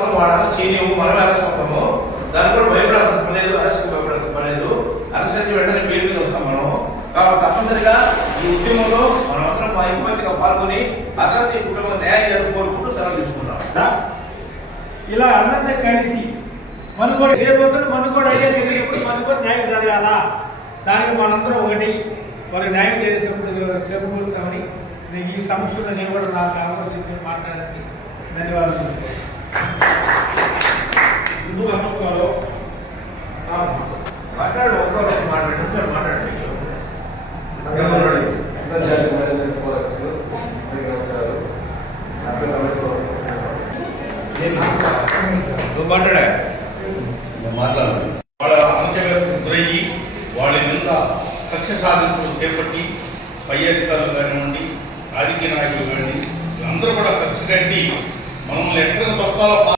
వాడు అరెస్ట్ చేయలేము, మనం అరెస్ట్ అవుతాము. దాన్ని కూడా భయపడాల్సిన పని లేదు, అరెస్ట్ భయపడాల్సిన పని లేదు. అరెస్ట్ అయితే వెంటనే బెయిల్ మీద వస్తాం మనం. కాబట్టి తప్పనిసరిగా ఈ ఉద్యమంలో మనమందరం ఐక్యమత్యంగా పాల్గొని ఆ తర్వాత ఈ కుటుంబం న్యాయం జరుపుకోరుకుంటూ సెలవు తీసుకుంటాం. ఇలా అందరినీ కలిసి మనుగోడు రేపొద్దున మనుగోడు అయ్యే తెలియప్పుడు మనుగోడు న్యాయం జరగాలా, దానికి మనందరం ఒకటి మరి న్యాయం చేరుకుంటామని నేను ఈ సమస్యలో నేను కూడా నాకు ఆలోచించి మాట్లాడడానికి ధన్యవాదాలు. హిందూ నమ్మకంలో మాట్లాడు ఒకరోజు మాట్లాడండి. నువ్వు మాట్లాడాలి. వాళ్ళ అణచివేతకు గురయ్యి వాళ్ళ మీద కక్ష సాధింపులు చేపట్టి పై అధికారులు కానివ్వండి, రాజకీయ నాయకులు కానివ్వండి, అందరూ కూడా కక్ష కట్టి మనల్ని ఎక్కడ తొక్కాలో